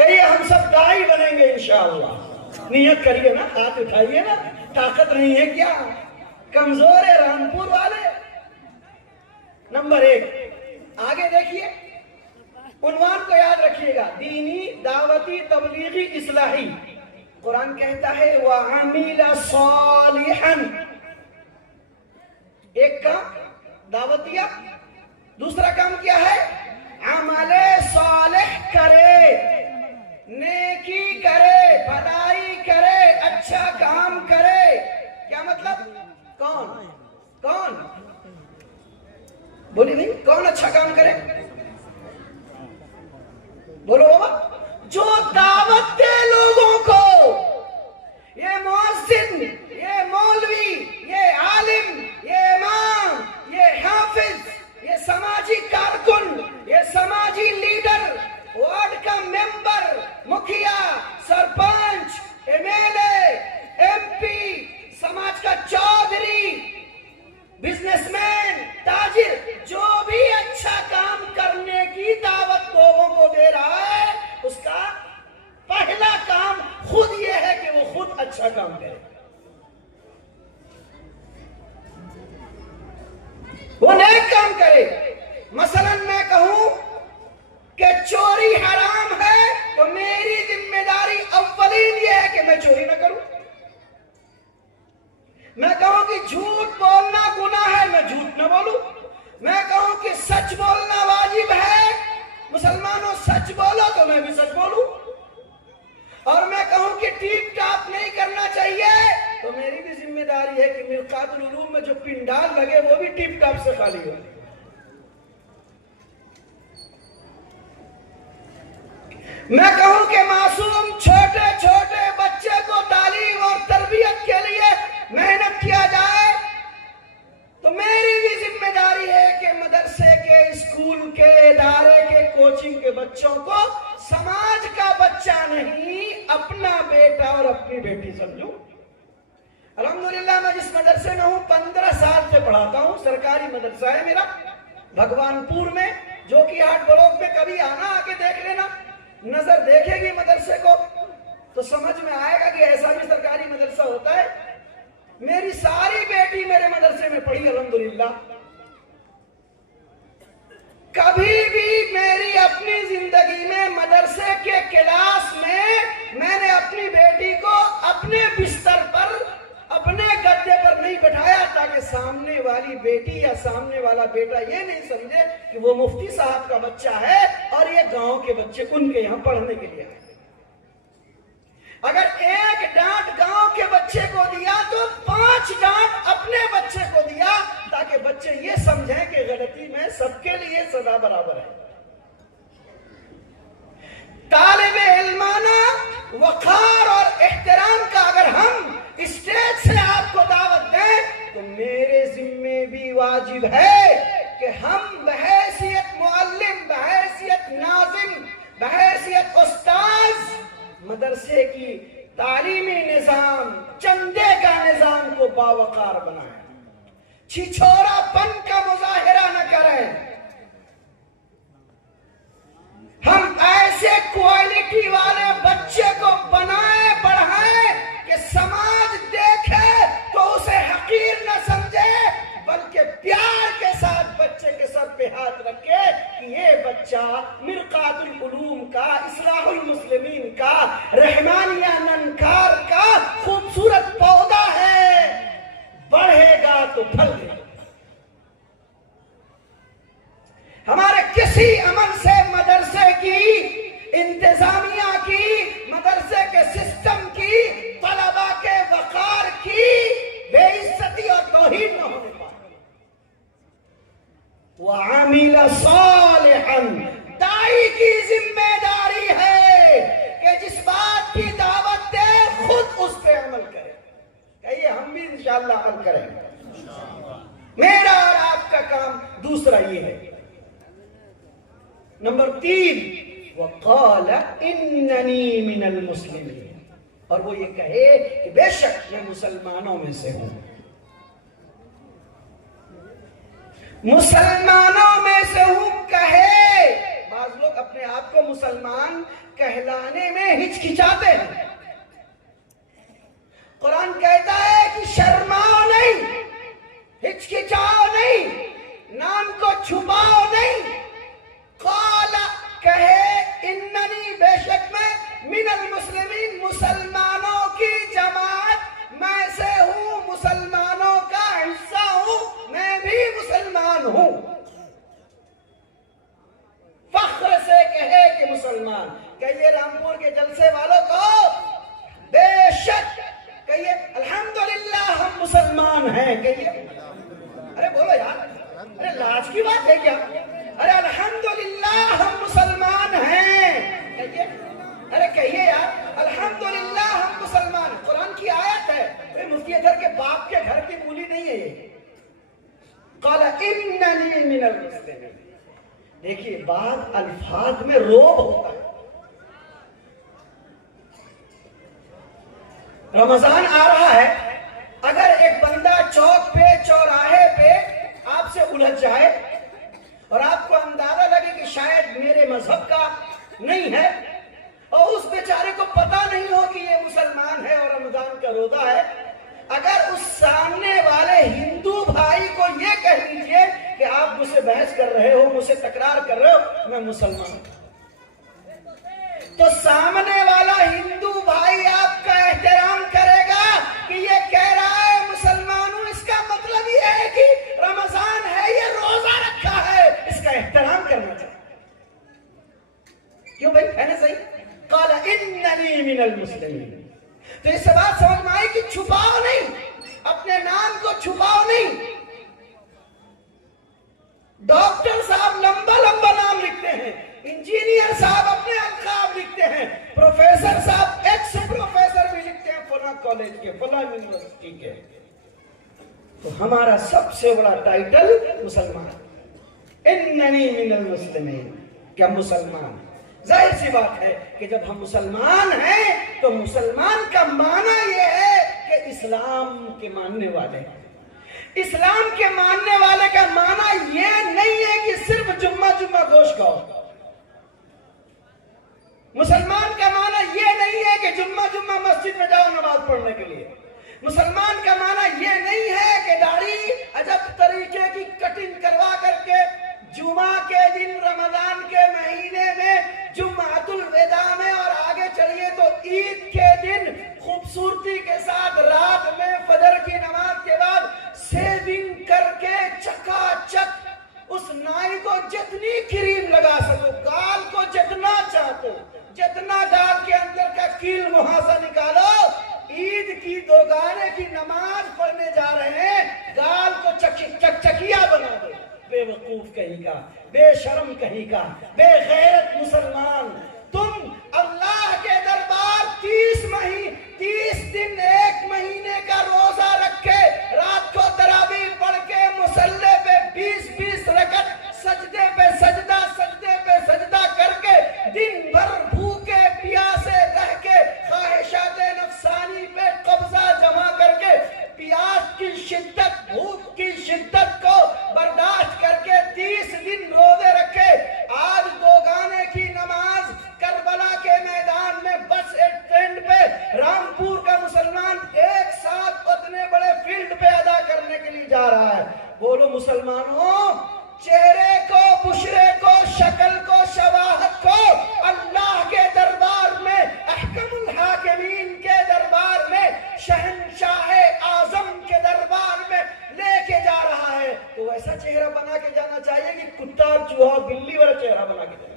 کہیے ہم سب داعی بنیں گے انشاءاللہ. نیت کریے نا, ہاتھ اٹھائیے نا. طاقت نہیں ہے کیا؟ کمزور ہے رامپور والے. نمبر 1. آگے دیکھیے, عنوان کو یاد رکھیے گا, دینی, دعوتی, تبلیغی, اصلاحی. قرآن کہتا ہے وَعَمِلَ صَالِحًا. ایک کام دعوتیہ, دوسرا کام کیا ہے؟ عمل صالح کرے, نیکی کرے, بھلائی کرے, اچھا کام کرے. کیا مطلب؟ کون بولی نہیں, کون اچھا کام کرے؟ بولو بابا. جو دعوت دے لوگوں کو. یہ مؤذن, یہ مولوی, یہ عالم, یہ امام, یہ حافظ, یہ سماجی کارکن, یہ سماجی لیڈر, وارڈ کا ممبر, مکھیا, sarpanch, M L A, M P, سماج کا چودھری, بزنس مین, تاجر, جو بھی اچھا کام کرنے کی دعوت لوگوں کو دے رہا ہے, اس کا پہلا کام خود یہ ہے کہ وہ خود اچھا کام کرے. وہ نیک کام کرے. مثلا میں کہوں کہ چوری حرام ہے تو میری ذمہ داری اولین یہ ہے کہ میں چوری نہ کروں. میں کہوں کہ جھوٹ بولنا گناہ ہے, میں جھوٹ نہ بولوں. میں کہوں کہ سچ بولنا واجب ہے, مسلمانوں سچ بولو, تو میں بھی سچ بولوں. اور میں کہوں کہ ٹیپ ٹاپ نہیں کرنا چاہیے, تو میری بھی ذمہ داری ہے کہ مرقات العلوم میں جو پنڈال لگے وہ بھی ٹیپ ٹاپ سے خالی ہو. میں کہوں کہ معصوم چھوٹے چھوٹے بچے کو تعلیم اور تربیت کے لیے محنت کیا جائے, تو میری بھی ذمہ داری ہے کہ مدرسے کے, اسکول کے, ادارے کے, کوچنگ کے بچوں کو سماج کا بچہ نہیں, اپنا بیٹا اور اپنی بیٹی سمجھوں. الحمدللہ میں جس مدرسے میں ہوں 15 سال سے پڑھاتا ہوں, سرکاری مدرسہ ہے میرا بھگوان پور میں, جو کہ ہاٹ بلوک میں. کبھی آنا, آ کے دیکھ لینا, نظر دیکھے گی مدرسے کو تو سمجھ میں آئے گا کہ ایسا بھی سرکاری مدرسہ ہوتا ہے. میری ساری بیٹی میرے مدرسے میں پڑھی الحمدللہ. کبھی بھی میری اپنی زندگی میں مدرسے کے کلاس میں نے اپنی بیٹی کو اپنے بستر پر, اپنے گدے پر نہیں بٹھایا, تاکہ سامنے والی بیٹی یا سامنے والا بیٹا یہ نہیں سمجھے کہ وہ مفتی صاحب کا بچہ ہے اور یہ گاؤں کے بچے ان کے یہاں پڑھنے کے لیے آئے. اگر ایک ڈانٹ گاؤں کے بچے کو دیا تو 5 ڈانٹ اپنے بچے کو دیا, تاکہ بچے یہ سمجھیں کہ غلطی میں سب کے لیے سزا برابر ہے. طالب علمانہ وقار اور احترام کا اگر ہم اسٹیج سے آپ کو دعوت دیں, تو میرے ذمہ بھی واجب ہے کہ ہم بحیثیت معلم, بحیثیت ناظم, بحیثیت استاذ مدرسے کی تعلیمی نظام, چندے کا نظام کو باوقار بنائیں, چھچھورا پن کا مظاہرہ نہ کریں. ہم ایسے کوالٹی والے بچے کو بنائیں, پڑھائیں کہ سماج دیکھے تو اسے حقیر نہ سمجھے, بلکہ پیار کے ساتھ بچے کے سر پہ ہاتھ رکھے کہ یہ بچہ مرقات العلوم کا, اصلاح المسلمین کا, رحمانیہ ننکار کا خوبصورت پودا ہے, بڑھے گا تو پھل دے گا. ہمارے کسی عمل سے مدرسے کی, انتظامیہ کی, مدرسے کے سسٹم کی, طلباء کے وقار کی بے عزتی اور توہین نہ ہونے پائے. وَعَمِلَ صَالِحًا, داعی کی ذمہ داری ہے کہ جس بات کی دعوت دے خود اس پہ عمل کرے. کہیے ہم بھی انشاءاللہ عمل کریں گے. میرا اور آپ کا کام دوسرا یہ ہے. نمبر 3, وَقَالَ إِنَّنِي مِنَ الْمُسْلِمِينَ, اور وہ یہ کہے کہ بے شک میں مسلمانوں میں سے ہوں. مسلمانوں میں سے ہوں کہے, بعض لوگ اپنے آپ کو مسلمان کہلانے میں ہچکچاتے ہیں. قرآن کہتا ہے کہ شرماؤ نہیں, ہچکچاؤ نہیں, نام کو چھپاؤ نہیں. قال کہے اننی بے شک میں من المسلمین مسلمانوں کی جماعت میں سے ہوں, مسلمانوں کا حصہ ہوں, میں بھی مسلمان ہوں. فخر سے کہے کہ مسلمان. کہیے رامپور کے جلسے والوں کو بے شک کہیے الحمدللہ ہم مسلمان ہیں. کہیے ارے بولو یار, ارے لاج کی بات ہے کیا؟ ارے الحمدللہ ہم مسلمان ہیں. کہیے ارے کہیے یار الحمدللہ ہم مسلمان. قرآن کی آیت ہے, مفتی اظہر کے باپ کے گھر کی مولی نہیں ہے یہ. قال اننی من المسلمین. دیکھیے بعض الفاظ میں روب ہوتا ہے. رمضان آ رہا ہے, اگر ایک بندہ چوک پہ چوراہے پہ آپ سے الجھ جائے اور آپ کو اندازہ لگے کہ شاید میرے مذہب کا نہیں ہے, اور اس بیچارے کو پتا نہیں ہو کہ یہ مسلمان ہے اور رمضان کا روزہ ہے, اگر اس سامنے والے ہندو بھائی کو یہ کہہ دیجئے کہ آپ مجھ سے بحث کر رہے ہو, مجھ سے تکرار کر رہے ہو, میں مسلمان ہوں, تو سامنے والا ہندو بھائی آپ کا احترام کرے گا کہ یہ کہہ رہا ہے مسلمان ہوں, اس کا مطلب یہ ہے کہ رمضان ہے, یہ روزہ رکھا ہے, اس کا احترام کرنا چاہیے. کیوں بھائی, ہے نا صحیح؟ قال اننی من المسلمین. تو اس سے بات سمجھ میں آئی کہ چھپاؤ نہیں, اپنے نام کو چھپاؤ نہیں. ڈاکٹر صاحب لمبا لمبا نام لکھتے ہیں, انجینئر صاحب اپنے القاب لکھتے ہیں, پروفیسر صاحب ایکس پروفیسر بھی لکھتے ہیں فلاں کالج کے, فلاں یونیورسٹی کے. تو ہمارا سب سے بڑا ٹائٹل مسلمان. اننی من المسلمین, کیا مسلمان. ظاہر سی بات ہے کہ جب ہم مسلمان ہیں تو مسلمان کا معنی یہ ہے کہ اسلام کے ماننے والے ہیں. اسلام کے ماننے والے کا معنی یہ نہیں ہے کہ صرف جمعہ گوشت کھاؤ. مسلمان کا معنی یہ نہیں ہے کہ جمعہ مسجد میں جاؤ نماز پڑھنے کے لیے. مسلمان کا معنی یہ نہیں ہے کہ داڑھی عجب طریقے کی کٹنگ کروا کر کے جمعہ کے دن رمضان کے مہینے میں جمعۃ الوداع میں اور آگے چلیے تو عید کے دن خوبصورتی کے ساتھ رات میں فجر کی نماز کے بعد سیونگ کر کے چکا چک اس نائی کو جتنی کریم لگا سکو, گال کو جتنا چاہتے ہو, جتنا گال کے اندر کا کیل محاسا نکالو, عید کی دوگانے کی نماز پڑھنے جا رہے ہیں, گال کو چکچکیا بنا دو. بے وقوف کہیں کا, بے شرم کہیں کا, بے غیرت مسلمان. تم اللہ کے دربار 30 دن 1 مہینے کا روزہ رکھے, رات کو تراویح پڑھ کے مصلی پہ 20 رکعت سجدے پہ سجدہ کر کے دن بھر بھوکے پیاسے رہ کے خواہشات نفسانی پہ قبضہ جمع کر کے پیاس کی شدت, بھوک کی شدت کو برداشت کر کے 30 دن روزے رکھے. آج دوگانے کی نماز کربلا کے میدان میں بس اسٹینڈ پہ رامپور کا مسلمان ایک ساتھ اتنے بڑے فیلڈ پہ ادا کرنے کے لیے جا رہا ہے. بولو مسلمانوں, چہرے کو, بشرے کو, شکل کو, شباہت کو اللہ کے دربار میں, احکم الحاکمین کے دربار میں, شہنشاہ اعظم کے دربار میں لے کے جا رہا ہے, تو ایسا چہرہ بنا کے جانا چاہیے کہ کتا اور چوہا بلی والا چہرہ بنا کے جانا.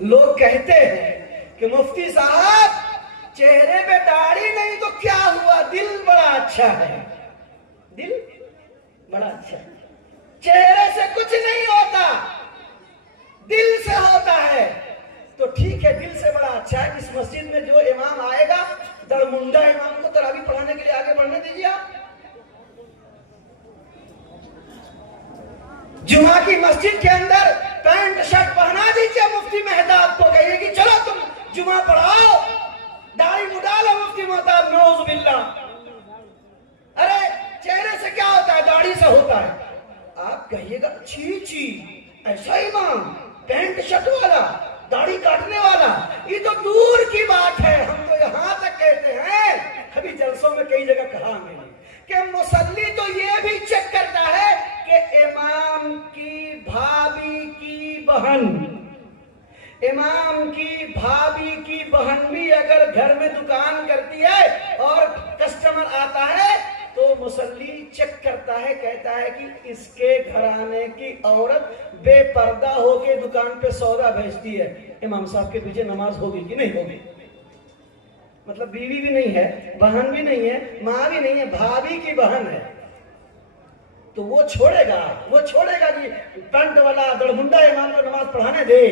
لوگ کہتے ہیں کہ مفتی صاحب چہرے پہ داڑھی نہیں تو کیا ہوا, دل بڑا اچھا ہے. دل بڑا اچھا ہے, چہرے سے کچھ نہیں ہوتا, دل سے ہوتا ہے. تو ٹھیک ہے, دل سے بڑا اچھا ہے. اس مسجد میں جو امام آئے گا درمندہ امام کو تراویح پڑھانے کے لیے آگے بڑھنے دیجیے. آپ جمعہ کی مسجد کے اندر پینٹ شرٹ پہنا دیجیے مفتی مہتاب کو, کہیے کہ چلو تم جمعہ پڑھاؤ. داڑھی مڈالو مفتی مہتاب, نعوذ باللہ. ارے چہرے سے کیا ہوتا ہے, داڑھی سے ہوتا ہے. آپ کہیے گا چھی چھی ایسا امام پینٹ شرٹ والا داڑھی کاٹنے والا، یہ تو دور کی بات ہے، ہم تو یہاں تک کہتے ہیں، ابھی جلسوں میں کئی جگہ کہا میں نے کہ مصلی تو یہ بھی چیک کرتا ہے کہ امام کی بھابھی کی بہن، امام کی بھابھی کی بہن بھی اگر گھر میں دکان کرتی ہے اور کسٹمر آتا ہے تو مصلی چیک کرتا ہے، کہتا ہے کہ اس کے گھرانے کی عورت بے پردہ ہو کے دکان پہ سودا بھیجتی ہے، امام صاحب کے پیچھے نماز ہوگی کہ نہیں ہوگی؟ مطلب بیوی بھی نہیں ہے، بہن بھی نہیں ہے، ماں بھی نہیں ہے، بھابھی کی بہن ہے، تو وہ چھوڑے گا کہ پینٹ والا دڑمنڈا امام کو نماز پڑھانے دے؟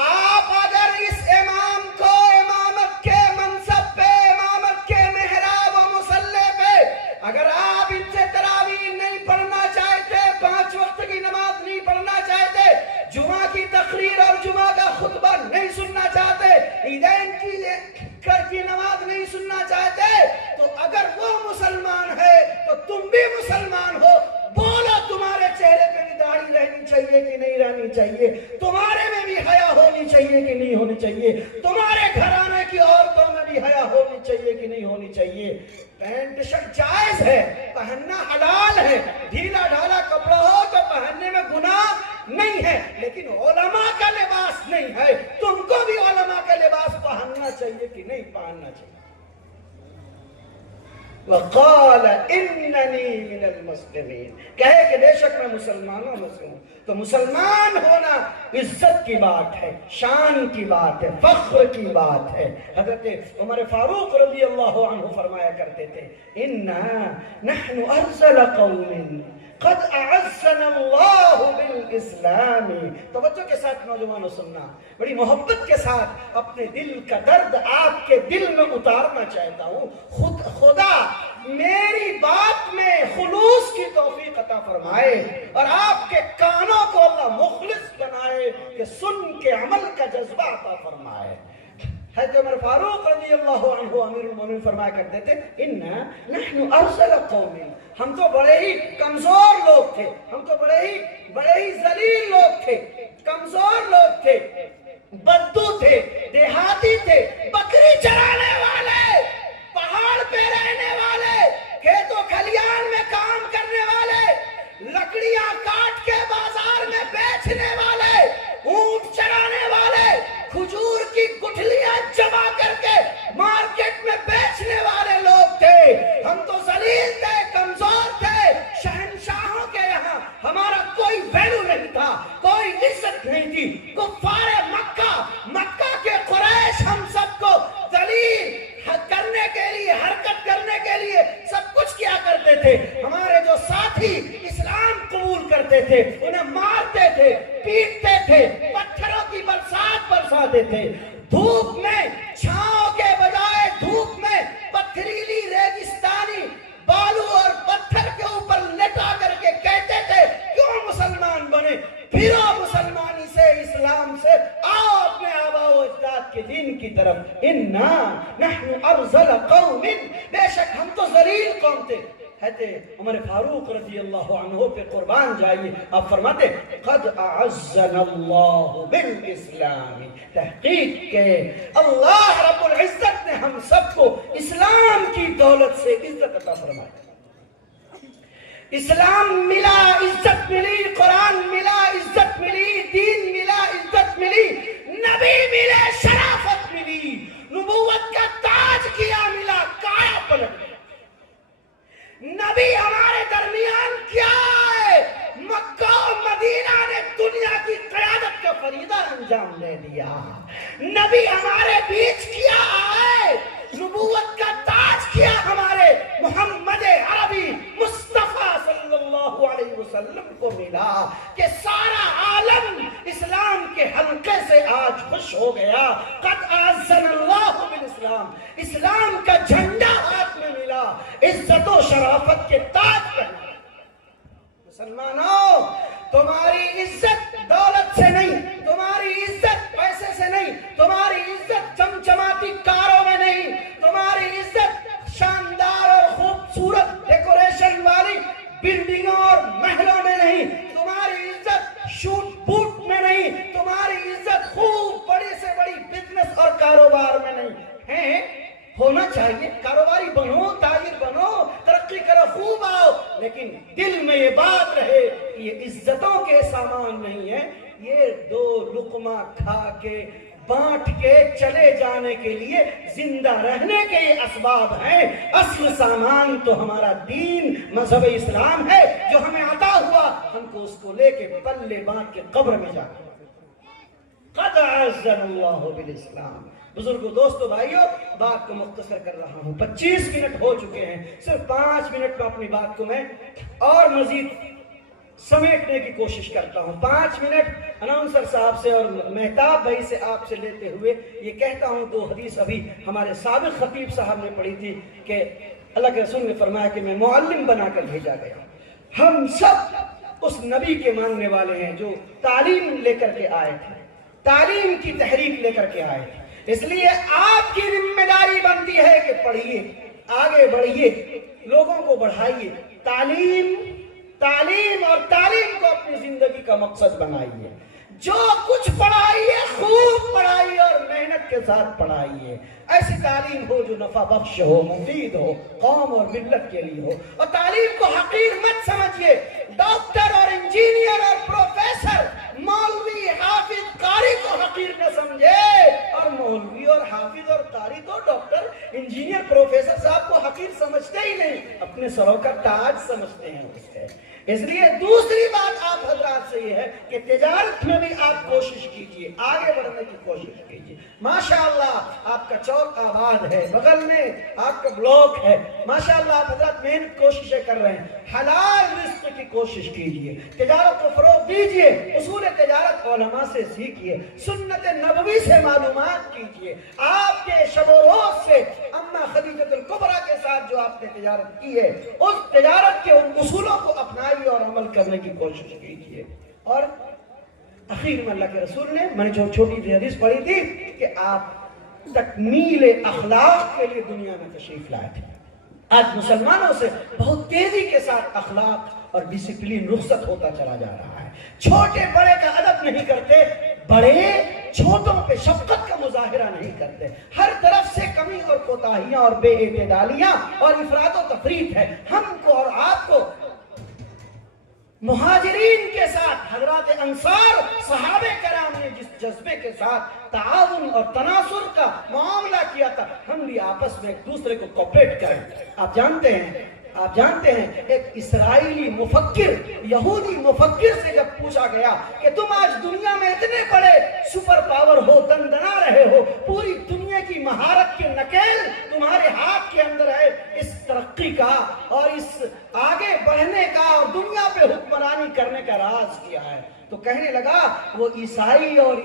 آپ اگر اس امام کو امامت کے منصب پہ، امامت کے محراب و مصلی پہ اگر آپ ان سے تراویح نہیں پڑھنا چاہتے، 5 وقت کی نماز نہیں پڑھنا چاہتے، جمعہ کی تقریر اور جمعہ کا خطبہ نہیں سننا چاہتے، عیدین کی نماز نہیں سننا چاہتے، تو اگر وہ مسلمان ہے تو تم بھی مسلمان ہو، بولو تمہارے چہرے پہ بھی داڑھی رہنی چاہیے کہ نہیں رہنی چاہیے، تمہارے میں بھی حیا ہونی چاہیے کہ نہیں ہونی چاہیے، تمہارے گھرانے کی عورتوں میں بھی حیا ہونی چاہیے کہ نہیں ہونی چاہیے؟ پینٹ شرٹ جائز ہے، پہننا حلال ہے، ڈھیلا ڈھالا کپڑا ہو تو پہننے میں گناہ نہیں ہے، لیکن علماء کا لباس نہیں ہے، تم کو بھی علماء کا لباس پہننا چاہیے کہ نہیں پہننا چاہیے؟ وقال اننی من المسلمین، کہے کہ بے شک میں مسلمانوں میں سے ہوں۔ تو مسلمان ہونا عزت کی بات ہے، شان کی بات ہے، فخر کی بات ہے۔ حضرت عمر فاروق رضی اللہ عنہ فرمایا کرتے تھے انا نحن ارذل قوم قد اعزنا اللہ بالاسلام۔ توجہ کے ساتھ نوجوانوں سننا، بڑی محبت کے ساتھ اپنے دل کا درد آپ کے دل میں اتارنا چاہتا ہوں۔ خدا میری بات میں خلوص کی توفیق عطا فرمائے اور آپ کے کانوں کو اللہ مخلص بنائے کہ سن کے عمل کا جذبہ عطا فرمائے۔ حضرت عمر فاروق رضی اللہ عنہ امیر المومنین فرمایا کرتے تھے انا نحن ارذل قوم، ہم تو بڑے ہی کمزور لوگ تھے، ہم تو بڑے ہی ذلیل لوگ تھے، کمزور لوگ تھے، بدو تھے، دیہاتی تھے، بکری چرانے والے، پہاڑ پہ رہنے والے، کھیتوں کھلیان میں کام کرنے والے، لکڑیاں کاٹ کے بازار میں بیچنے والے، اونٹ چرانے والے، کھجور کی گٹھلیاں جمع کر کے مارکیٹ میں بیچنے والے لوگ تھے۔ ہم تو ذلیل تھے، کمزور تھے، شہنشاہوں کے یہاں ہمارا کوئی ویلو نہیں تھا، کوئی عزت نہیں تھی۔ کفار مکہ کے قریش ہم سب کو ذلیل کرنے کے لیے، حرکت کرنے کے لیے سب کچھ کیا کرتے تھے۔ ہمارے جو ساتھی اسلام قبول کرتے تھے انہیں مارتے تھے، پیٹتے تھے، پتھروں کی برسات برساتے تھے، دھوپ میں چھاؤں کے بجائے دھوپ میں پتھریلی ریگستانی بالو اور پتھر کے اوپر لٹا کر کے کہتے تھے کیوں مسلمان بنے، پھرو مسلمانی سے، اسلام سے، آؤ اپنے آباء و اجداد کے دین کی طرف۔ انا نحن ارذل قوم، بے شک ہم تو ذلیل قوم تھے۔ حضرت عمر فاروق رضی اللہ عنہ پہ قربان جائیے، آپ فرماتے قد اعزنا اللہ بالاسلام، تحقیق کے اللہ رب العزت نے ہم سب کو اسلام کی دولت سے عزت عطا فرمائی۔ اسلام ملا، عزت ملی، قرآن ملا، عزت ملی، دین ملا، عزت ملی، نبی ملے، شرافت ملی، نبوت کا تاج کیا ملا، کایا پلٹ گیا۔ نبی ہمارے درمیان کیا ہے؟ مکہ و مدینہ نے دنیا کی قیادت کا فریضہ انجام دے دیا۔ نبی ہمارے بیچ کیا ہے؟ نبوت کا تاج کیا ہمارے محمد عربی مصطفیٰ صلی اللہ علیہ وسلم کو ملا کہ سارا عالم اسلام کے حلقے سے آج خوش ہو گیا۔ قد اعزنا اللہ بالاسلام، اسلام کا جھنڈا ہاتھ میں ملا، عزت و شرافت کے تاج پہنا۔ مسلمانوں، تمہاری عزت دولت سے نہیں، تمہاری عزت پیسے سے نہیں، تمہاری عزت چمچماتی کاروں میں نہیں، تمہاری عزت شاندار اور خوبصورت ڈیکوریشن والی بلڈنگوں اور محلوں میں نہیں, تمہاری عزت خوب بڑی سے بڑی بزنس اور کاروبار میں نہیں ہے. ہونا چاہیے, کاروباری بنو, تاجر بنو, ترقی کرو, خوب آؤ, لیکن دل میں یہ بات رہے کہ یہ عزتوں کے سامان نہیں ہے, یہ دو لقمہ کھا کے بانٹ کے چلے جانے کے لیے زندہ رہنے کے یہ اسباب ہیں. اصل سامان تو ہمارا دین, مذہب اسلام ہے جو ہمیں عطا ہوا, ہم کو اس کو لے کے پلے باندھ کے قبر میں جانا. قد عزنا اللہ بالاسلام. بزرگوں, دوستو, بھائیوں, بات کو مختصر کر رہا ہوں, 25 منٹ ہو چکے ہیں, صرف 5 منٹ میں اپنی بات کو میں اور مزید سمیٹنے کی کوشش کرتا ہوں. 5 منٹ اناؤنسر صاحب سے اور مہتاب بھائی سے آپ سے لیتے ہوئے یہ کہتا ہوں, 2 حدیث ابھی ہمارے سابق خطیب صاحب نے پڑھی تھی کہ اللہ کے رسول نے فرمایا کہ میں معلم بنا کر بھیجا گیا. ہم سب اس نبی کے ماننے والے ہیں جو تعلیم لے کر کے آئے تھے, تعلیم کی تحریک لے کر کے آئے تھے. اس لیے آپ کی ذمہ داری بنتی ہے کہ پڑھیے, آگے بڑھیے, لوگوں کو بڑھائیے. تعلیم اور تعلیم کو اپنی زندگی کا مقصد بنائیے. جو کچھ پڑھائیے خوب پڑھائیے اور محنت کے ساتھ پڑھائیے. ایسی تعلیم ہو جو نفع بخش ہو, مفید ہو, قوم اور ملت کے لیے ہو. اور تعلیم کو حقیر مت سمجھیے. ڈاکٹر اور انجینئر اور پروفیسر, مولوی, حافظ, قاری کو حقیر نہ سمجھے. اور مولوی اور حافظ اور قاری تو ڈاکٹر, انجینئر, پروفیسر صاحب کو حقیر سمجھتے ہی نہیں, اپنے سروں کا تاج سمجھتے ہیں اسے. اس لیے دوسری بات آپ حضرات سے یہ ہے کہ تجارت میں بھی آپ کوشش کیجئے, آگے بڑھنے کی کوشش کیجئے. ماشاءاللہ آپ کا چوک آباد ہے, بغل میں آپ کا بلاک ہے, ماشاءاللہ آپ حضرات محنت کوششیں کر رہے ہیں. حلال رزق کی کوشش کیجئے, تجارت کو فروغ دیجئے, اصول تجارت علماء سے سیکھیے, سنت نبوی سے معلومات کیجئے. آپ کے شب و روز سے اما خدیجہ الکبریٰ کے ساتھ جو آپ نے تجارت کی ہے, اس تجارت کے ان اصولوں کو اپنائیے اور عمل کرنے کی کوشش کیجئے. اور اخیر میں اللہ کے رسول نے جو چھوٹی سی حدیث پڑھی تھی کہ آپ تکمیل اخلاق کے لیے دنیا میں تشریف لائے تھے. آج مسلمانوں سے بہت تیزی کے ساتھ اخلاق اور ڈسپلین رخصت ہوتا چلا جا رہا ہے. چھوٹے بڑے کا ادب نہیں کرتے, بڑے چھوٹوں پہ شفقت کا مظاہرہ نہیں کرتے. ہر طرف سے کمی اور کوتاہیاں اور بے اعتدالیاں اور افراط و تفریط ہے. ہم کو اور آپ کو مہاجرین کے ساتھ حضرات انصار صحابہ کرام نے جس جذبے کے ساتھ تعاون اور تناصر کا معاملہ کیا تھا, ہم بھی آپس میں ایک دوسرے کو کوپریٹ کریں. آپ جانتے ہیں ایک اسرائیلی مفکر, یہودی مفکر سے جب پوچھا گیا کہ تم آج دنیا میں اتنے بڑے سپر پاور ہو, دندنا رہے ہو, پوری دنیا کی مہارت کے نکیل تمہارے ہاتھ کے اندر ہے, اس ترقی کا اور اس آگے بڑھنے کا اور دنیا پہ حکمرانی کرنے کا راز کیا ہے. تو کہنے لگا, وہ عیسائی اور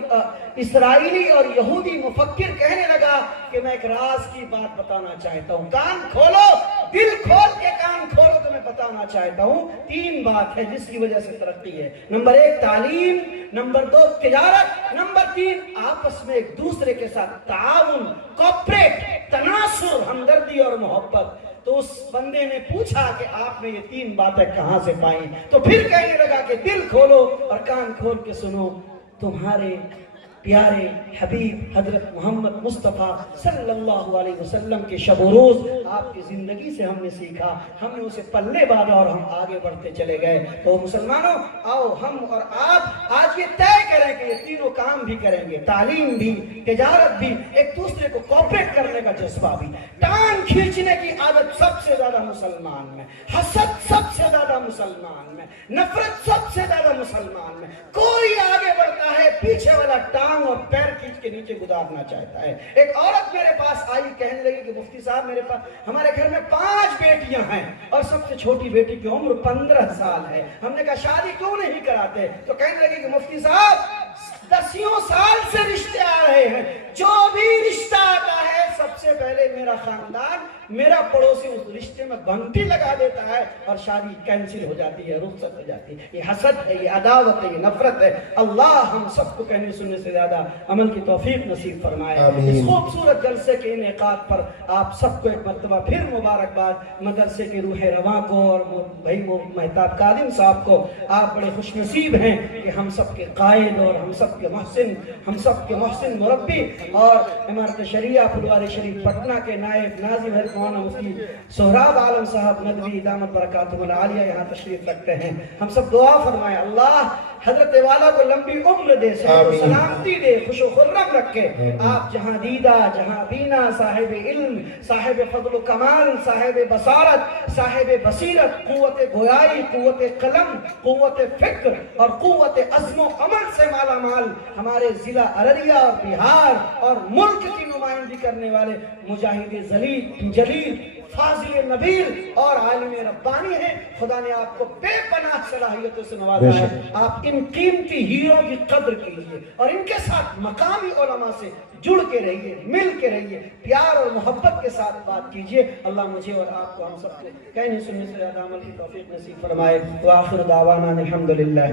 اسرائیلی اور یہودی مفکر کہنے لگا کہ میں ایک راز کی بات بتانا چاہتا ہوں. کان کھولو, دل کھول کے کان کھولو تو میں بتانا چاہتا ہوں. 3 بات ہے جس کی وجہ سے ترقی ہے. نمبر 1 تعلیم, نمبر 2 تجارت, نمبر 3 آپس میں ایک دوسرے کے ساتھ تعاون, کوپریٹ, تناصر, ہمدردی اور محبت. تو اس بندے نے پوچھا کہ آپ نے یہ 3 باتیں کہاں سے پائیں؟ تو پھر کہنے لگا کہ دل کھولو اور کان کھول کے سنو, تمہارے پیارے حبیب حضرت محمد مصطفیٰ صلی اللہ علیہ وسلم کے شب و روز آپ کی زندگی سے ہم نے سیکھا, ہم نے اسے پلے باندھا اور ہم آگے بڑھتے چلے گئے. تو مسلمانوں, آؤ ہم اور آپ آج یہ طے کریں کہ یہ تینوں کام بھی کریں گے, تعلیم بھی, تجارت بھی, ایک دوسرے کو کوپریٹ کرنے کا جذبہ بھی. ٹانگ کھینچنے کی عادت سب سے زیادہ مسلمان میں, حسد سب سے زیادہ مسلمان میں, نفرت سب سے زیادہ مسلمان میں. کوئی آگے بڑھتا ہے, پیچھے والا ٹانگ اور پیر کھینچ کے نیچے گزارنا چاہتا ہے. ایک عورت میرے پاس آئی, کہنے لگی کہ مفتی صاحب میرے پاس, ہمارے گھر میں 5 بیٹیاں ہیں اور سب سے چھوٹی بیٹی کی عمر 15 سال ہے. ہم نے کہا شادی کیوں نہیں کراتے؟ تو کہنے لگی کہ مفتی صاحب 10 سال سے رشتے آ رہے ہیں, جو بھی رشتہ آتا ہے سب سے پہلے میرا خاندان، میرا پڑوسی اس رشتے میں گھنٹی لگا دیتا ہے اور شادی کینسل ہو جاتی ہے، رخصت ہو جاتی ہے۔ یہ حسد ہے، یہ عداوت ہے، یہ نفرت ہے۔ اللہ ہم سب کو کہنے سننے سے زیادہ عمل کی توفیق نصیب فرمائے۔ اس خوبصورت جلسے کے انعقاد پر آپ سب کو ایک مرتبہ پھر مبارکباد، مدرسے کے روح رواں کو اور بھائی مہتاب کاظم صاحب کو۔ آپ بڑے خوش نصیب ہیں کہ ہم سب کے قائد اور ہم سب کے محسن مربی اور امارت شریعہ پھلواری شریف پٹنہ کے نائب ناظم حضرت مولانا مفتی سہراب عالم صاحب ندوی دامت برکاتہم العالیہ یہاں تشریف رکھتے ہیں۔ ہم سب دعا فرمائیں اللہ حضرت والا کو لمبی عمر دے، صحت و سلامتی دے، خوش و خرم رکھے۔ آپ جہاں دیدہ، جہاں بینا، صاحب علم، صاحب فضل و کمال، صاحب بصارت، صاحب بصیرت، قوت گویائی، قوت قلم، قوت فکر اور قوت عزم و عمل سے مالا مال ہمارے ضلع ارریہ اور بہار اور ملک کی نمائندگی کرنے والے مجاہد جلیل، فاضل نبیل اور عالم ربانی ہیں۔ خدا نے آپ کو بے پناہ صلاحیتوں سے نوازا ہے۔ آپ ان قیمتی ہیروں کی قدر کیجئے اور ان کے ساتھ مقامی علماء سے جڑ کے رہیے، مل کے رہیے، پیار اور محبت کے ساتھ بات کیجئے۔ اللہ مجھے اور آپ کو ہم سب کو کہنے سننے سے زیادہ عمل کی توفیق نصیب فرمائے۔ وآخر دعوانا الحمدللہ۔